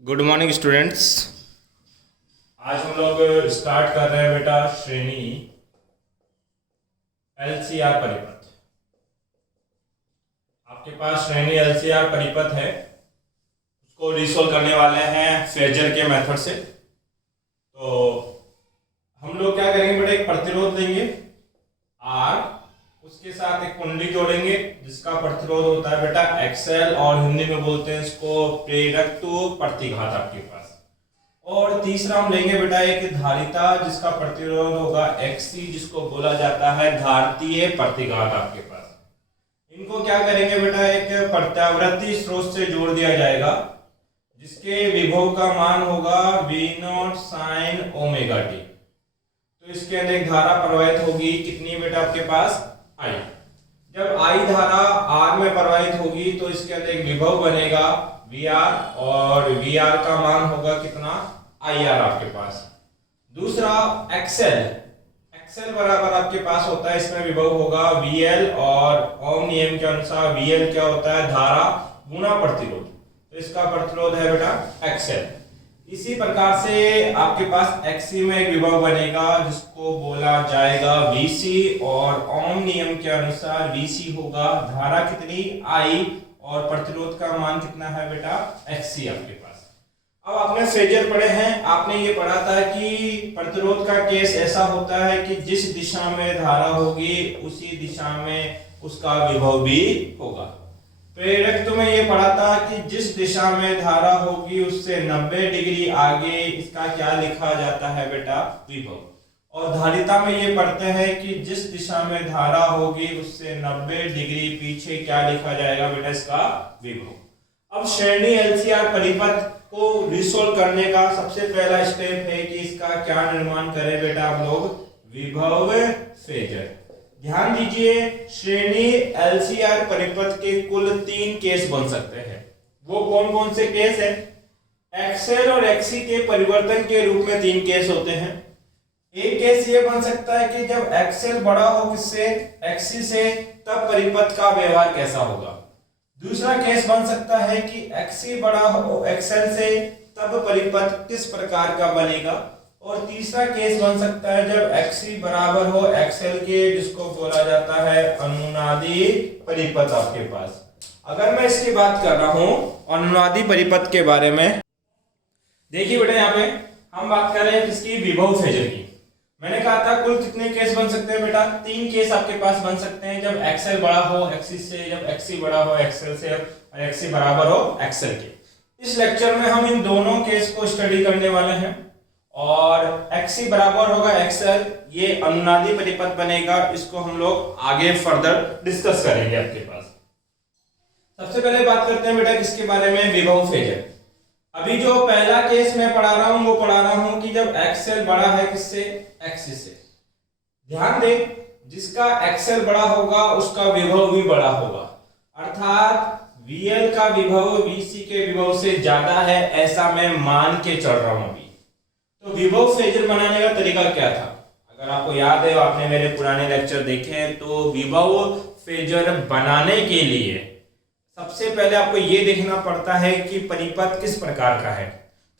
Good morning students. आज हम लोग स्टार्ट कर रहे हैं बेटा श्रेणी एलसीआर परिपथ। आपके पास श्रेणी एलसीआर परिपथ है, उसको रिसोल्व करने वाले हैं फेजर के मेथड से। तो हम लोग क्या करेंगे बेटा, एक प्रतिरोध लेंगे आर, उसके साथ एक कुंडली जोड़ेंगे जिसका प्रतिरोध होता है बेटा एक्सएल, और हिंदी में बोलते हैं इसको प्रेरक प्रतिघात आपके पास। और तीसरा हम लेंगे बेटा एक धारिता जिसका प्रतिरोध होगा एक्सी, जिसको बोला जाता है धारितीय प्रतिघात आपके पास। इनको क्या करेंगे बेटा, एक प्रत्यावर्ती स्रोत से जोड़ दिया जाएगा जिसके विभव का मान होगा V0 sin ओमेगा टी। तो इसके अंदर एक धारा प्रवाहित होगी, कितनी बेटा आपके पास I। जब I धारा R में प्रवाहित होगी तो इसके अंदर एक विभव बनेगा VR, और VR का मान होगा कितना IR आपके पास। दूसरा XL बराबर आपके पास होता है, इसमें विभव होगा VL, और ओम नियम के अनुसार VL क्या होता है, धारा गुना प्रतिरोध। तो इसका प्रतिरोध है बेटा XL। इसी प्रकार से आपके पास XC में एक विभव बनेगा जिसको बोला जाएगा VC, और ओम नियम के अनुसार VC होगा धारा कितनी I, और प्रतिरोध का मान कितना है बेटा XC आपके पास। अब आपने फेजर पढ़े हैं, आपने ये पढ़ा था कि प्रतिरोध का केस ऐसा होता है कि जिस दिशा में धारा होगी उसी दिशा में उसका विभव भी होगा। प्रेरक में ये पढ़ा था कि जिस दिशा में धारा होगी उससे 90 डिग्री आगे इसका क्या लिखा जाता है बेटा विभव। और धारिता में ये पढ़ते हैं कि जिस दिशा में धारा होगी उससे 90 डिग्री पीछे क्या लिखा जाएगा बेटा, इसका विभव। अब श्रेणी एलसीआर परिपथ को रिसोल्व करने का सबसे पहला स्टेप है कि इसका क्या निर्माण करें बेटा आप लोग, विभव फेजर। ध्यान दीजिए, श्रेणी एलसीआर परिपथ के कुल 3 केस बन सकते हैं। वो कौन कौन से केस हैं? एक्सएल और एक्सी के परिवर्तन के रूप में 3 केस होते हैं। एक केस ये बन सकता है कि जब एक्सएल बड़ा हो किससे, एक्सी से, तब परिपथ का व्यवहार कैसा होगा। दूसरा केस बन सकता है कि एक्सी बड़ा हो एक्सएल से, तब परिपथ किस प्रकार का बनेगा। और तीसरा केस बन सकता है जब XC बराबर हो XL के, जिसको बोला जाता है अनुनादी परिपथ आपके पास। अगर मैं इसकी बात कर रहा हूं अनुनादी परिपथ के बारे में, देखिए बेटा यहाँ पे हम बात कर रहे हैं किसकी, विभव फेजर की। मैंने कहा था कुल कितने केस बन सकते हैं बेटा, 3 केस आपके पास बन सकते हैं। जब XL बड़ा हो XC से, जब XC बड़ा हो XL से, और XC बराबर हो XL के। इस लेक्चर में हम इन दोनों केस को स्टडी करने वाले हैं, और XC बराबर होगा XL, ये अनुनादी परिपथ बनेगा। इसको हम लोग आगे फर्दर डिस्कस करेंगे आपके पास। सबसे पहले बात करते हैं बेटा किसके बारे में, विभव फेजर। अभी जो पहला केस मैं पढ़ा रहा हूं वो पढ़ा रहा हूं कि जब XL बड़ा है किससे, XC से। ध्यान दे, जिसका XL बड़ा होगा उसका विभव भी बड़ा होगा, अर्थात VL का विभव VC के विभव से ज्यादा है, ऐसा मैं मान के चल रहा हूं। तो विभव फेजर बनाने का तरीका क्या था, अगर आपको याद है, आपने मेरे पुराने लेक्चर देखे हैं, तो विभव फेजर बनाने के लिए सबसे पहले आपको यह देखना पड़ता है कि परिपथ किस प्रकार का है।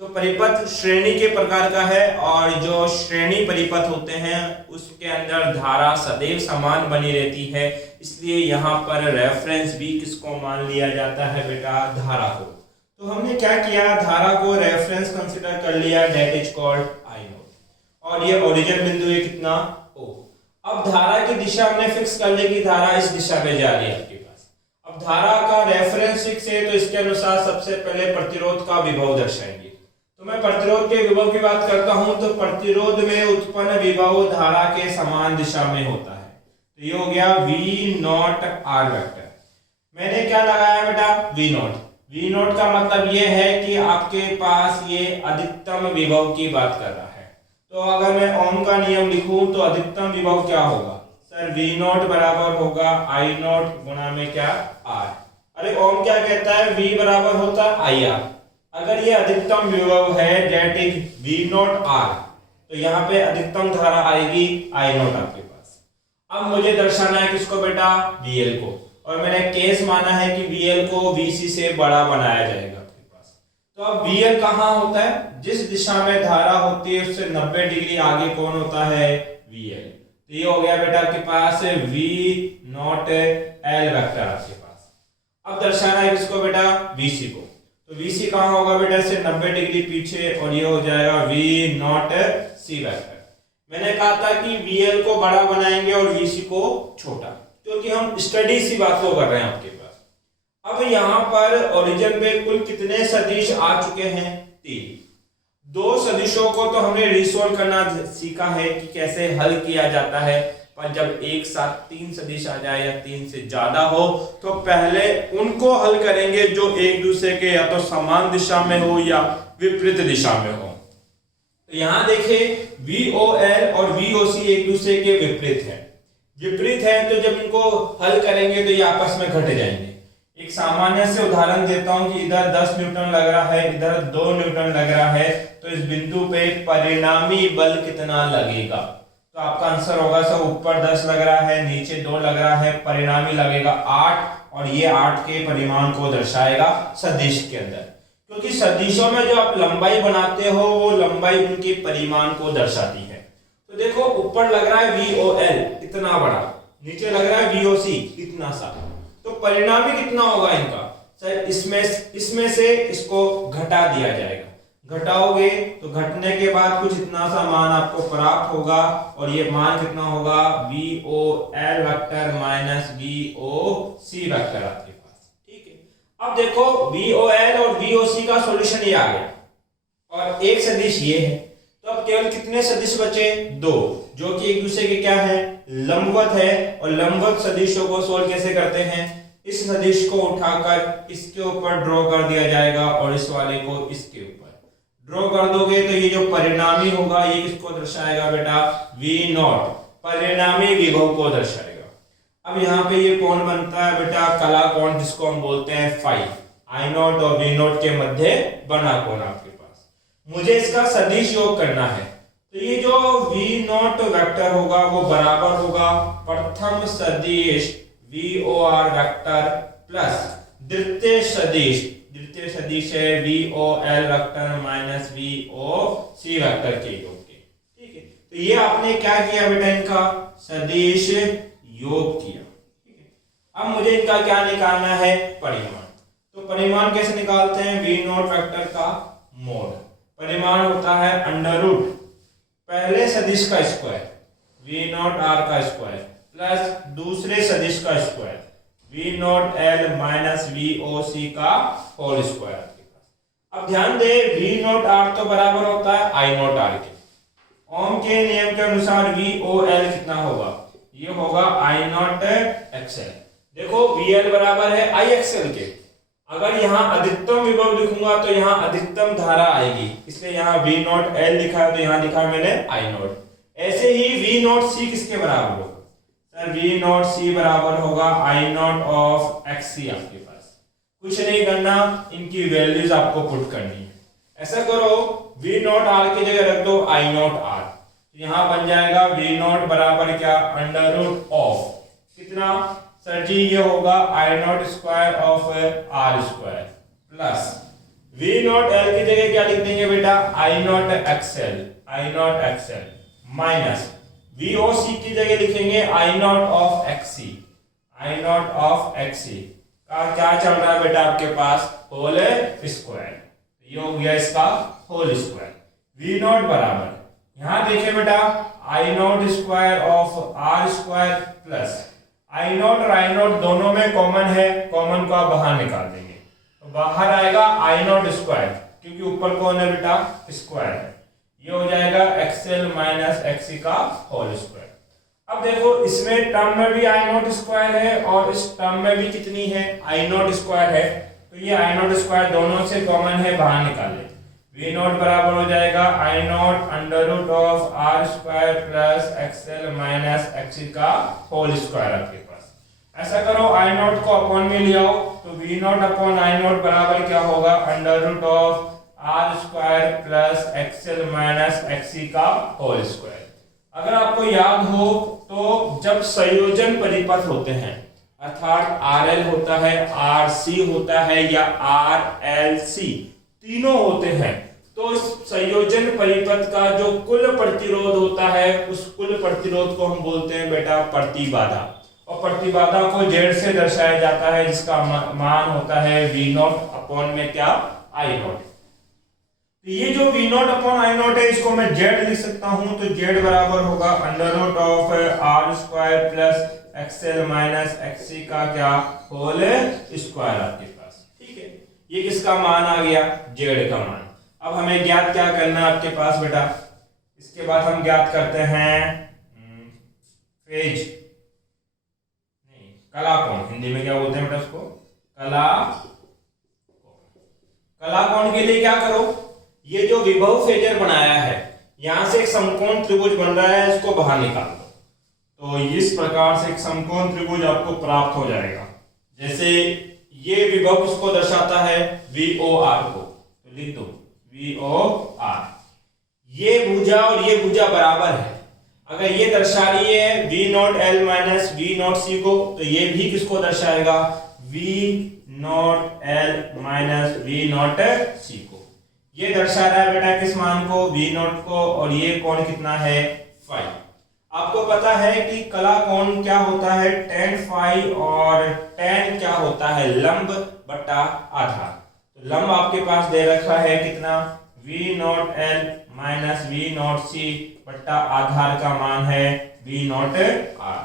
तो परिपथ श्रेणी के प्रकार का है, और जो श्रेणी परिपथ होते हैं उसके अंदर धारा सदैव समान बनी रहती है, इसलिए यहाँ पर रेफरेंस भी किसको मान लिया जाता है बेटा, धारा को। तो हमने क्या किया, धारा को रेफरेंस कंसीडर कर लिया, that is called I note, और ये ओरिजिन बिंदु है कितना O। अब धारा की दिशा हमने फिक्स कर ली कि धारा इस दिशा में जा रही है आपके पास। अब धारा का रेफरेंस फिक्स है, तो इसके अनुसार सबसे पहले प्रतिरोध का विभव दर्शाएंगे। तो मैं प्रतिरोध के विभव की बात करता हूं, तो प्रतिरोध में उत्पन्न विभव धारा के समान दिशा में होता है। तो ये हो गया V0 R वेक्टर। मैंने क्या लगाया बेटा, V0। V0 का मतलब यह है कि आपके पास ये अधिकतम विभव की बात कर रहा है। तो अगर मैं ओम का नियम लिखूं तो अधिकतम विभव क्या होगा सर, V0 बराबर होगा I0 गुणा में क्या R। अरे ओम क्या कहता है, V बराबर होता है IR। अगर ये अधिकतम विभव है दैट इज V0 R, तो यहाँ पे अधिकतम धारा आएगी I0 आपके पास। अब मुझे दर्शाना है किसको बेटा, VL को, और मैंने केस माना है कि VL को VC से बड़ा बनाया जाएगा आपके पास। तो अब VL कहाँ होता है, जिस दिशा में धारा होती है उससे 90 डिग्री आगे कौन होता है, VL। तो ये हो गया बेटा आपके पास V नॉट L वेक्टर आपके पास। अब दर्शाना है किसको बेटा, VC को। तो VC कहाँ होगा बेटा, इससे 90 डिग्री पीछे, और ये हो जाएगा V नॉट C वेक्टर। मैंने कहा था कि VL को बड़ा बनाएंगे और VC को छोटा, क्योंकि हम स्टडी सी बात को कर रहे हैं आपके पास। अब यहाँ पर ओरिजिन पे कुल कितने सदिश आ चुके हैं, 3। 2 सदिशों को तो हमने रिसोल्व करना सीखा है कि कैसे हल किया जाता है, पर जब एक साथ 3 सदिश आ जाए या 3 से ज्यादा हो तो पहले उनको हल करेंगे जो एक दूसरे के या तो समान दिशा में हो या विपरीत दिशा में हो। तो यहाँ देखिए VOL और VOC एक दूसरे के विपरीत है, तो जब इनको हल करेंगे तो ये आपस में घट जाएंगे। एक सामान्य से उदाहरण देता हूं कि इधर 10 न्यूटन लग रहा है, इधर 2 न्यूटन लग रहा है, तो इस बिंदु पे परिणामी बल कितना लगेगा, तो आपका आंसर होगा सर ऊपर 10 लग रहा है, नीचे 2 लग रहा है, परिणामी लगेगा 8, और ये 8 के परिमाण को दर्शाएगा सदिश के अंदर। क्योंकि सदिशों में जो आप लंबाई बनाते हो वो लंबाई उनके परिमाण को दर्शाती है। तो देखो ऊपर लग रहा है VOL इतना बड़ा, नीचे लग रहा है VOC इतना सा, तो परिणामी कितना होगा इनका, सर इसमें से इसको घटा दिया जाएगा। घटाओगे तो घटने के बाद कुछ इतना सा मान आपको प्राप्त होगा, और ये मान कितना होगा, VOL vector minus VOC vector आपके पास। ठीक है, अब देखो VOL और VOC का सॉल्यूशन ये आ गया, और एक सदिश ये है, तो अब केवल कितने सदिश बचे, 2, जो कि एक दूसरे के क्या है, लंबवत है। और लंबवत सदिशों को सोल्व कैसे करते हैं, इस सदिश को उठाकर इसके ऊपर ड्रॉ कर दिया जाएगा और इस वाले को इसके ऊपर ड्रॉ कर दोगे, तो ये जो परिणामी होगा ये किसको दर्शाएगा बेटा, V नॉट, परिणामी विभव को दर्शाएगा। अब यहाँ पे ये कोण बनता है बेटा कला कोण, जिसको हम बोलते हैं फाई, I नॉट और V नॉट के मध्य बना कोण आपके पास। मुझे इसका सदिश योग करना है, तो ये जो V नॉट वेक्टर होगा वो बराबर होगा प्रथम सदिश VOR वेक्टर प्लस द्वितीय सदिश है VOL vector minus VOC vector के योग के। ठीक है, तो ये आपने क्या किया बेटा, इनका सदिश योग किया। ठीक है, अब मुझे इनका क्या निकालना है, परिमाण। तो परिमाण कैसे निकालते हैं, V नॉट वेक्टर का मोड, परिमाण होता है अंडर रूट पहले सदिश का स्क्वायर V नॉट R का स्क्वायर प्लस दूसरे सदिश का square V not L minus VOC का होल स्क्वायर आपके पास। अब ध्यान दे V नॉट R तो बराबर होता है I नॉट R के, ओम के नियम के अनुसार VOL कितना होगा, ये होगा I नॉट XL। देखो VL बराबर है I XL के, अगर यहाँ अधिकतम विभव लिखूंगा तो यहाँ अधिकतम धारा आएगी, इसलिए यहाँ V नॉट L लिखा है तो यहाँ लिखा मैंने I नॉट। ऐसे ही V नॉट C किसके बराबर होगा, सर V नॉट C बराबर होगा I नॉट ऑफ XC। आपके पास कुछ नहीं करना, इनकी वैल्यूज आपको पुट करनी है। ऐसा करो V नॉट R की जगह रख दो I नॉट R, तो यहाँ बन जाएगा V नॉट बराबर क्या, अंडर रूट ऑफ कितना, सर जी ये होगा I not square of R square plus V not L की जगह क्या लिख देंगे बेटा, I not XL minus VOC की जगह लिखेंगे I नॉट ऑफ XC का क्या चल रहा है बेटा आपके पास, होल स्क्वायर, ये हो गया इसका होल स्क्वायर। V नॉट बराबर यहाँ देखिए बेटा I not square of R square plus I not और I नॉट दोनों में कॉमन है, कॉमन को आप बाहर निकाल देंगे तो बाहर आएगा I नॉट स्क्वायर, क्योंकि ऊपर कौन है बेटा, स्क्वायर है, ये हो जाएगा XL माइनस XC का होल स्क्वायर। अब देखो इसमें टर्म में भी I नॉट स्क्वायर है और इस टर्म में भी कितनी है, I नॉट स्क्वायर है, तो ये I नॉट स्क्वायर दोनों से कॉमन है, बाहर निकाले, V नॉट बराबर हो जाएगा I naught under root of R square plus XL minus XC का होल स्क्वायर आपके पास। ऐसा करो I नॉट को अपॉन में ले आओ, तो V naught upon I naught बराबर क्या होगा, under root of R square plus XL minus XC का होल स्क्वायर। अगर आपको याद हो तो जब संयोजन परिपथ होते हैं, अर्थात RL होता है, RC होता है या RLC, तीनों होते हैं तो इस संयोजन परिपथ का जो कुल प्रतिरोध होता है उस कुल प्रतिरोध को हम बोलते हैं बेटा प्रतिबाधा। और प्रतिबाधा को जेड से दर्शाया जाता है जिसका मान होता है V नॉट अपॉन में क्या I नॉट। तो ये जो V naught upon I not है इसको मैं जेड लिख सकता हूं तो जेड बराबर होगा under root of R square plus XL minus XC का क्या होल स्क्वायर आपके पास। ठीक है, ये किसका मान आ गया जेड का मान। अब हमें ज्ञात क्या करना है आपके पास बेटा, इसके बाद हम ज्ञात करते हैं फेज नहीं कला कोण, हिंदी में क्या बोलते हैं बेटा उसको कला। कला कोण के लिए क्या करो, ये जो विभव फेजर बनाया है यहां से एक समकोण त्रिभुज बन रहा है इसको बाहर निकाल दो तो इस प्रकार से एक समकोण त्रिभुज आपको प्राप्त हो जाएगा। जैसे ये विभव किसको दर्शाता है VOR को, तो लिख दो VOR। ये भुजा और ये भुजा बराबर है, अगर ये दर्शा रही है V not L minus V not C को तो ये भी किसको दर्शाएगा V not L minus V not C को। ये दर्शा रहा है बेटा किस मान को V नॉट को, और ये कोण कितना है फाई। आपको पता है कि कला कोण क्या होता है tan फाई, और tan क्या होता है लंब बटा आधार। तो लंब आपके पास दे रखा है कितना V not L minus V not C बटा आधार का मान है V नॉट R।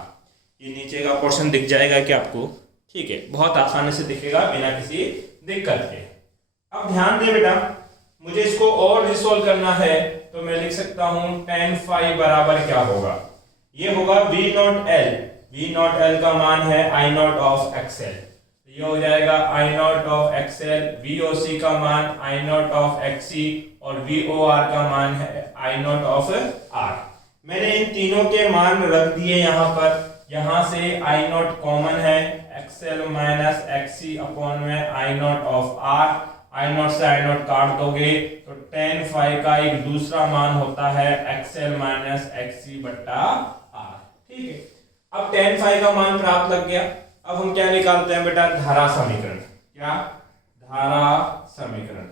ये नीचे का पोर्शन दिख जाएगा कि आपको, ठीक है, बहुत आसानी से दिखेगा बिना किसी दिक्कत के। अब ध्यान दे बेटा, मुझे इसको और रिसोल्व करना है तो मैं लिख सकता हूं tan फाई बराबर क्या होगा, ये होगा V not L। V not L का मान है I नॉट ऑफ XL, ये हो जाएगा I not of XL। VOC का मान I नॉट ऑफ XC और VOR का मान है I नॉट ऑफ R। मैंने इन तीनों के मान रख दिए यहाँ पर, यहाँ से I नॉट कॉमन है XL माइनस XC अपॉन में I not of R। I not से I नॉट काट दोगे तो tan फाई का एक दूसरा मान होता है XL माइनस XC बट्टा R। ठीक है, अब tan फाई का मान प्राप्त लग गया। अब हम क्या निकालते हैं बेटा धारा समीकरण। क्या धारा समीकरण,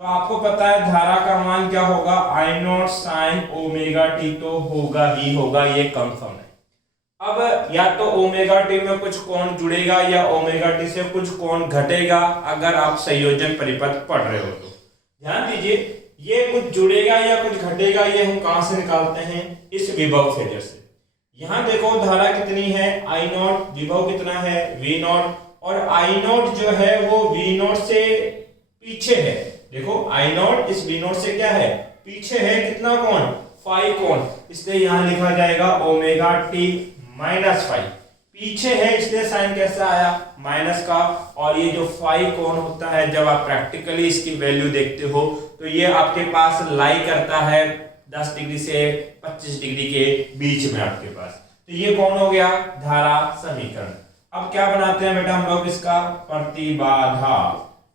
तो आपको पता है धारा का मान क्या होगा I not sine omega T, तो होगा ही होगा, ये कंफर्म है। अब या तो ओमेगा टी में कुछ कोण जुड़ेगा या ओमेगा टी से कुछ कोण घटेगा अगर आप संयोजन परिपथ पढ़ रहे हो तो। ध्यान दीजिए, ये कुछ जुड़ेगा या कुछ घटेगा ये हम कहां से निकालते हैं, इस विभव फेजर से। यहां देखो धारा कितनी है I नॉट, विभव कितना है V नॉट, और I नॉट जो है वो V नॉट से पीछे है। देखो I नॉट इस V नॉट से क्या है पीछे है, कितना कोण फाई कोण, इसलिए यहां लिखा जाएगा ओमेगा टी माइनस फाई। पीछे है इसलिए साइन कैसा आया माइनस का, और ये जो फाई कोण होता है जब आप प्रैक्टिकली इसकी वैल्यू देखते हो तो ये आपके पास लाई करता है 10 डिग्री से 25 डिग्री के बीच में आपके पास। तो ये कौन हो गया धारा समीकरण। अब क्या बनाते हैं बेटा हम लोग इसका प्रतिबाधा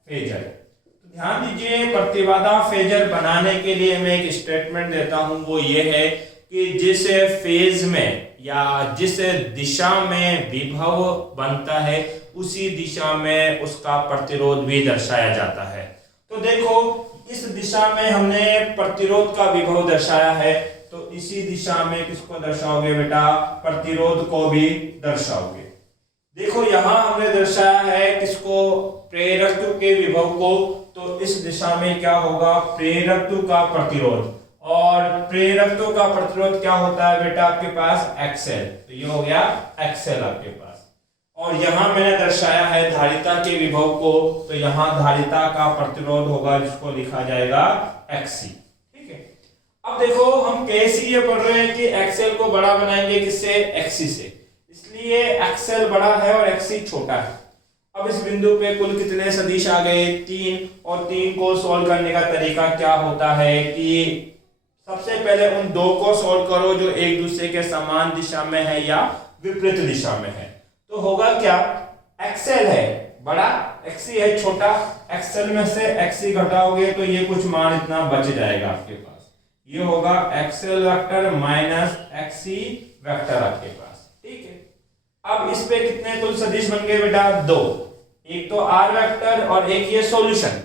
फेजर। तो ध्यान दीजिए, प्रतिबाधा फेजर बनाने के लिए मैं एक स्टेटमेंट देता हूं, वो ये है कि जिस फेज में या जिस दिशा में विभव बनता है उसी दिशा में उसका प्रतिरोध भी दर्शाया जाता है। तो देखो इस दिशा में हमने प्रतिरोध का विभव दर्शाया है, तो इसी दिशा में किसको दर्शाओगे बेटा प्रतिरोध को भी दर्शाओगे। देखो यहां हमने दर्शाया है किसको प्रेरकत्व के विभव को, तो इस दिशा में क्या होगा प्रेरकत्व का प्रतिरोध, और प्रेरकत्व का प्रतिरोध क्या होता है बेटा आपके पास XL, तो ये हो गया XL आपके पास। और यहां मैंने दर्शाया है धारिता के विभव को, तो यहां धारिता का प्रतिरोध होगा जिसको लिखा जाएगा XC। ठीक है, अब देखो हम कैसे ये पढ़ रहे हैं कि XL को बड़ा बनाएंगे किससे XC से, इसलिए XL बड़ा है और XC छोटा है। अब इस बिंदु पे कुल कितने सदिश आ गए 3, और 3 को सोल्व करने का तरीका क्या होता है कि सबसे पहले उन दो को सोल्व करो जो एक दूसरे के समान दिशा में है या विपरीत दिशा में है। तो होगा क्या XL है बड़ा, XC है छोटा, XL में से XC घटाओगे तो ये कुछ मान इतना बच जाएगा आपके पास, ये होगा XL vector minus XC vector आपके पास। ठीक है, अब इस पे कितने कुल सदिश बन गए बेटा 2, एक तो R वेक्टर और एक ये सॉल्यूशन,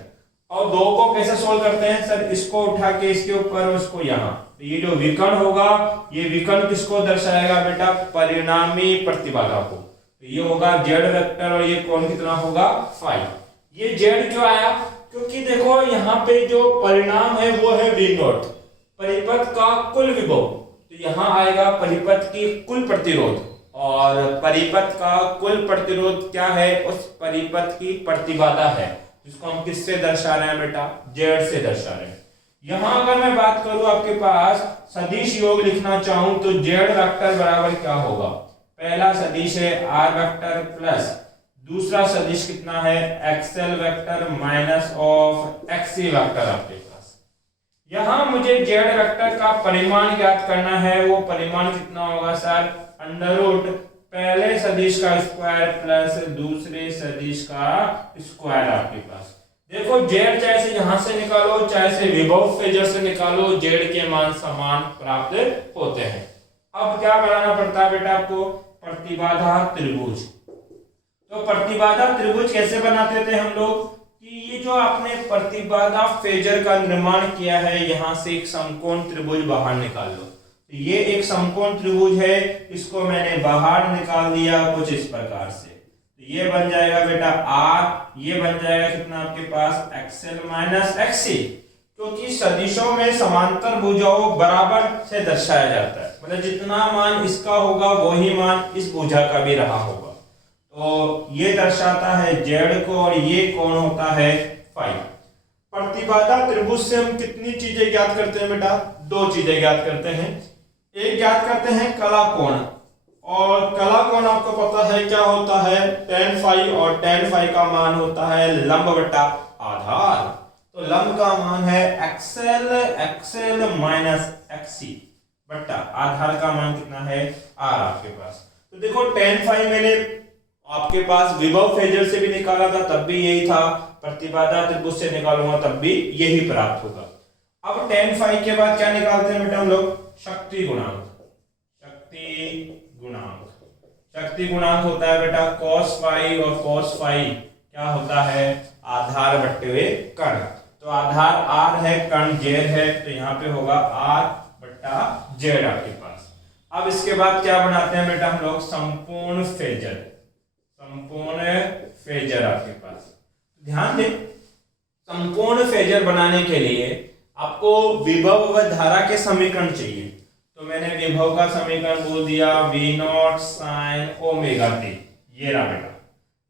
और दो को कैसे सोल्व करते हैं सर, इसको उठा के इसके ऊपर और इसको यहाँ, तो ये जो विकर्ण होगा ये विकर्ण किसको दर्शाएगा बेटा, परिणामी प्रतिबाधा को। तो ये होगा जेड वेक्टर और ये कोण कितना होगा फाई। ये जेड क्यों आया, क्योंकि देखो यहाँ पे जो परिणाम है वो है वी नॉट, परिपथ का कुल विभव, तो यहाँ आएगा परिपथ की कुल प्रतिरोध, और परिपथ का कुल प्रतिरोध क्या है, उस परिपथ की प्रतिबाधा है, जिसको हम किससे दर्शा रहे हैं बेटा, जेड से दर्शा रहे हैं। यहां अगर मैं बात करूं आपके पास सदिश योग लिखना चाहूं तो जेड वेक्टर बराबर क्या होगा, पहला सदिश है आर वेक्टर प्लस दूसरा सदिश कितना है XL vector minus of एक्ससी vector आपके पास। यहां मुझे जेड वेक्टर का परिमाण ज्ञात करना है, वो परिमाण कितना होगा सर, अंडर रूट पहले सदिश का स्क्वायर प्लस दूसरे सदिश का स्क्वायर आपके पास। देखो जेड चाहे से यहां से निकालो चाहे से विभव फेजर से निकालो, जेड के मान समान प्राप्त होते हैं। अब क्या बनाना पड़ता है बेटा आपको, प्रतिबाधा त्रिभुज। तो प्रतिबाधा त्रिभुज कैसे बनाते थे हम लोग, कि ये जो आपने प्रतिबाधा फेजर का निर्माण किया है, यहां से एक समकोण त्रिभुज बाहर निकाल लो। ये एक समकोण त्रिभुज है, इसको मैंने बाहर निकाल दिया कुछ इस प्रकार से, तो ये बन जाएगा बेटा आर, ये बन जाएगा कितना आपके पास एक्सएल माइनस एक्ससी, क्योंकि सदिशों में समांतर भुजाओं बराबर से दर्शाया जाता है, मतलब जितना मान इसका होगा वही मान इस भुजा का भी रहा होगा, तो ये दर्शाता है जेड को और ये कोण होता है फाई। प्रतिबाधा त्रिभुज से हम कितनी चीजें ज्ञात करते हैं बेटा, दो चीजें ज्ञात करते हैं, एक ज्ञात करते हैं कला कोण, और कला कोण आपको पता है क्या होता है tan फाई, और tan फाई का मान होता है लंब बटा आधार, तो लंब का मान है एक्सएल माइनस एक्ससी बटा आधार का मान कितना है आर आपके पास। तो देखो tan फाई मैंने आपके पास विभव फेजर से भी निकाला था तब भी यही था, प्रतिबाधा त्रिभुज से निकालूंगा तब भी यही प्राप्त होगा। अब tan फाई के बाद क्या निकालते हैं बेटा हम लोग, शक्ति गुणांक। शक्ति गुणांक होता है बेटा cos फाई, और cos फाई क्या होता है आधार बट्टे हुए कण, तो आधार r है कण z है, तो यहाँ पे होगा r बट्टा z आपके पास। अब इसके बाद क्या बनाते हैं बेटा हम लोग, संपूर्ण फेजर आपके पास। ध्यान दें, संपूर्ण फेजर बनाने के लिए आपको विभव व धारा के समीकरण चाहिए, तो मैंने विभव का समीकरण बोल दिया V naught sine omega T, ये रहा बेटा।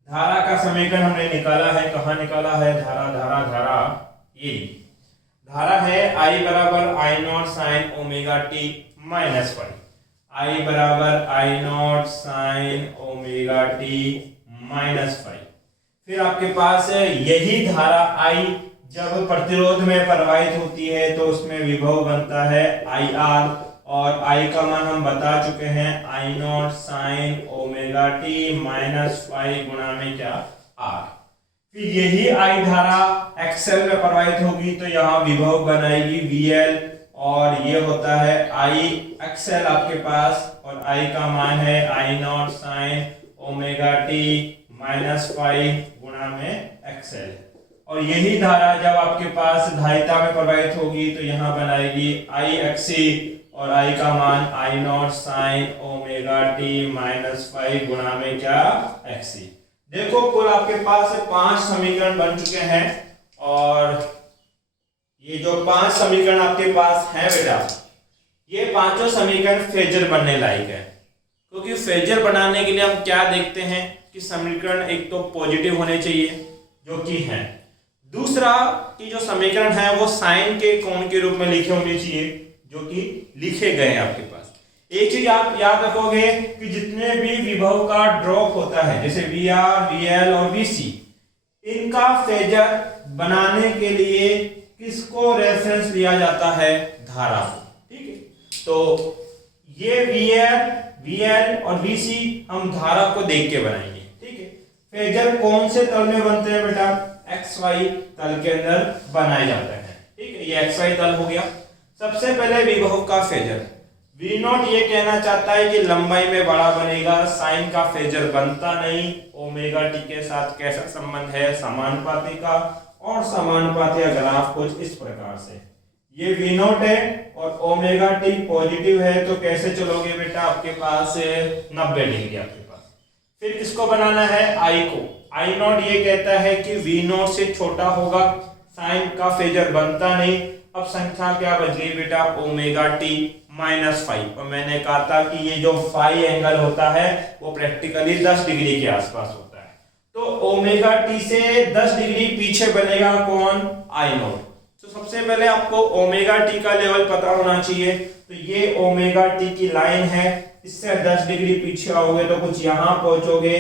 धारा का समीकरण हमने निकाला है, कहाँ निकाला है, धारा ये धारा है I बराबर I naught sine omega t minus phi, I बराबर I naught sine omega t minus phi. फिर आपके पास यही धारा I जब प्रतिरोध में प्रवाहित होती है तो उसमें विभव बनता है आई आर, और I का मान हम बता चुके हैं I naught sine omega t minus phi गुणा में क्या आर। फिर यही I धारा एक्सएल में प्रवाहित होगी तो यहाँ विभव बनाएगी VL, और ये होता है I एक्सएल आपके पास, और I का मान है I naught sine omega t minus phi गुणा में एक्सएल। और यही धारा जब आपके पास धारिता में प्रवाहित होगी तो यहाँ बनाएगी आई एक्सी, और I का मान I naught sine omega t minus phi गुणा में क्या एक्सी। देखो कुल आपके पास 5 समीकरण बन चुके हैं, और ये जो 5 समीकरण आपके पास है बेटा, ये पांचों समीकरण फेजर बनने लायक है, क्योंकि फेजर बनाने के लिए हम क्या देखते हैं कि समीकरण एक तो पॉजिटिव होने चाहिए जो कि है, दूसरा कि जो समीकरण है वो साइन के कोण के रूप में लिखे होने चाहिए जो कि लिखे गए हैं आपके पास। एक चीज आप याद रखोगे कि जितने भी विभव का ड्रॉप होता है जैसे VR, VL और VC, इनका फेजर बनाने के लिए किसको रेफरेंस लिया जाता है, धारा को, ठीक है। तो ये VL और VC हम धारा को देख के बनाएंगे, ठीक है। फेजर कौन से तल में बनते हैं बेटा, XY तल के अंदर बनाए जाते हैं, ठीक है। ये XY तल हो गया। सबसे पहले विभव का फेजर V नॉट ये कहना चाहता है कि लंबाई में बड़ा बनेगा, साइन का फेजर बनता नहीं, ओमेगा टी के साथ कैसा संबंध है, समानुपाती का, और समानुपाती ग्राफ कुछ इस प्रकार से। ये V नॉट है और ओमेगा टी पॉजिटिव है, तो कैसे चलोगे बेटा, आपके पास 90 डिग्री आपके पास। फिर किसको बनाना है, I को। I नॉट ये कहता है कि V नॉट से छोटा होगा, साइन का फेजर बनता नहीं। अब संख्या क्या बच गई बेटा, ओमेगा टी माइनस फाइव। और मैंने कहा था कि ये जो फाई एंगल होता है वो प्रैक्टिकली 10 डिग्री के आसपास होता है। तो ओमेगा टी से 10 डिग्री पीछे बनेगा कौन, आई नॉट। तो सबसे पहले आपको ओमेगा टी का लेवल पता होना चाहिए। तो ये ओमेगा टी की लाइन है, इससे 10 डिग्री पीछे आओगे तो कुछ यहां पहुंचोगे।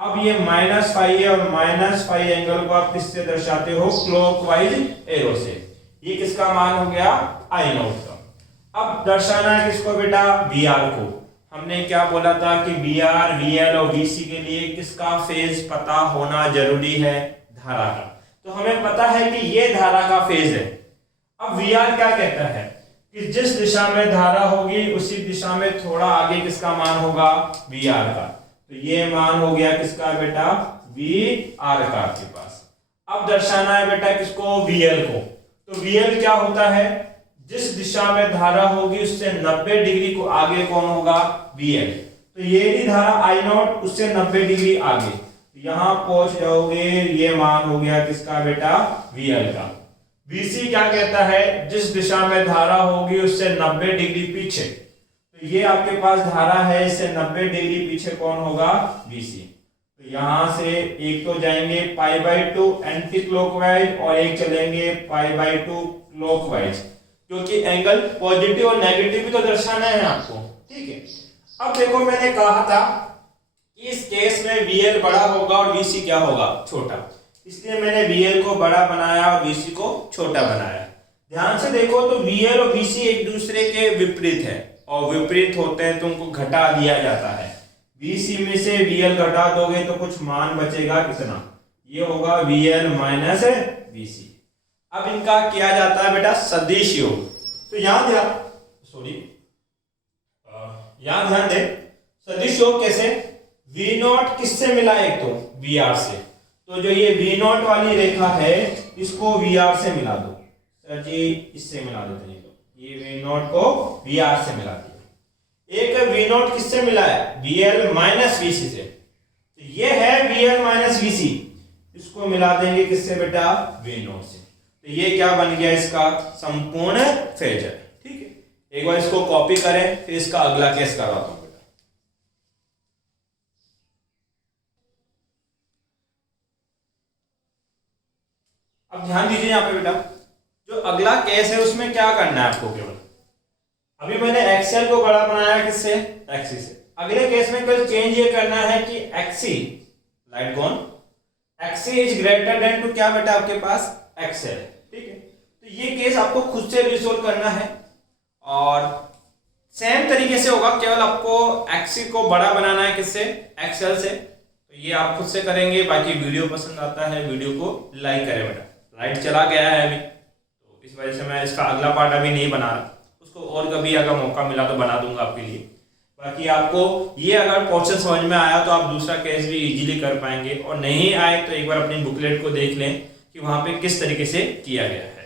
अब ये माइनस फाइव है और माइनस फाइव एंगल को आप किससे दर्शाते हो, क्लॉकवाइज एरो से। ये किसका मान हो गया, आई नॉट का। अब दर्शाना है किसको बेटा, वी आर को। हमने क्या बोला था कि वी आर, वी एल और वी सी के लिए किसका फेज पता होना जरूरी है, धारा का। तो हमें पता है कि ये धारा का फेज है। अब वी आर क्या कहता है कि जिस दिशा में धारा होगी उसी दिशा में थोड़ा आगे किसका मान होगा, वी आर का। तो ये मान हो गया किसका बेटा, वी आर का आपके पास। अब दर्शाना है बेटा किसको, वी एल को। तो वी एल क्या होता है, जिस दिशा में धारा होगी उससे 90 डिग्री को आगे कौन होगा, वी एल। तो ये भी धारा आई नॉट, उससे 90 डिग्री आगे, यहां पहुंच जाओगे, ये मान हो गया किसका बेटा, वी एल का। वीसी क्या कहता है, जिस दिशा में धारा होगी उससे 90 डिग्री पीछे। तो ये आपके पास धारा है, इससे 90 डिग्री पीछे कौन होगा, वीसी। तो यहां से एक तो जाएंगे π/2 एंटी क्लॉकवाइज और एक चलेंगे π/2 क्लॉकवाइज, क्योंकि एंगल पॉजिटिव और नेगेटिव भी तो दर्शाना है आपको, ठीक है। अब देखो मैंने कहा था इस केस में VL बड़ा होगा और VC क्या होगा, छोटा। इसलिए मैंने VL को बड़ा बनाया और VC को छोटा बनाया। ध्यान से देखो तो VL और VC एक दूसरे के विपरीत है, और विपरीत होते हैं तो उनको घटा दिया जाता है। VC में से VL घटा दोगे तो कुछ मान बचेगा कितना, ये होगा VL माइनस VC। अब इनका किया जाता है बेटा सदिश योग। तो यहां ध्यान दे, सदिश योग कैसे, V नॉट किससे मिला, एक तो VR से। तो जो ये V नॉट वाली रेखा है इसको VR से मिला दो। सर जी इससे मिला देते हैं, तो ये V नॉट को VR से मिला दिया। एक V नॉट किससे मिला है, VL माइनस VC से। तो ये है VL माइनस VC, इसको मिला देंगे किससे बेटा, V नॉट से। तो ये क्या बन गया, इसका संपूर्ण फेजर, ठीक है। एक बार इसको कॉपी करें, फिर इसका अगला केस करवाता हूं बेटा। अब ध्यान दीजिए यहाँ पे बेटा, जो अगला केस है उसमें क्या करना है आपको, केवल अभी मैंने एक्सएल को बड़ा बनाया किससे, एक्सी से। अगले केस में केवल चेंज ये करना है कि XC, light gone, XC is greater than two क्या बेटा आपके पास, एक्सएल, ठीक है। तो ये केस आपको खुद से रिसोल्व करना है और सेम तरीके से होगा, केवल आपको एक्सी को बड़ा बनाना है किससे, एक्सएल से। तो ये आप खुद से करेंगे। बाकी वीडियो पसंद आता है वीडियो को लाइक करें बेटा। लाइट चला गया है अभी, तो इस वजह से मैं इसका अगला पार्ट अभी नहीं बना रहा, उसको और कभी अगर मौका मिला तो बना दूंगा आपके लिए। बाकी आपको ये अगर क्वेश्चन समझ में आया तो आप दूसरा केस भी इजीली कर पाएंगे, और नहीं आए तो एक बार अपनी बुकलेट को देख लें कि वहां पे किस तरीके से किया गया है।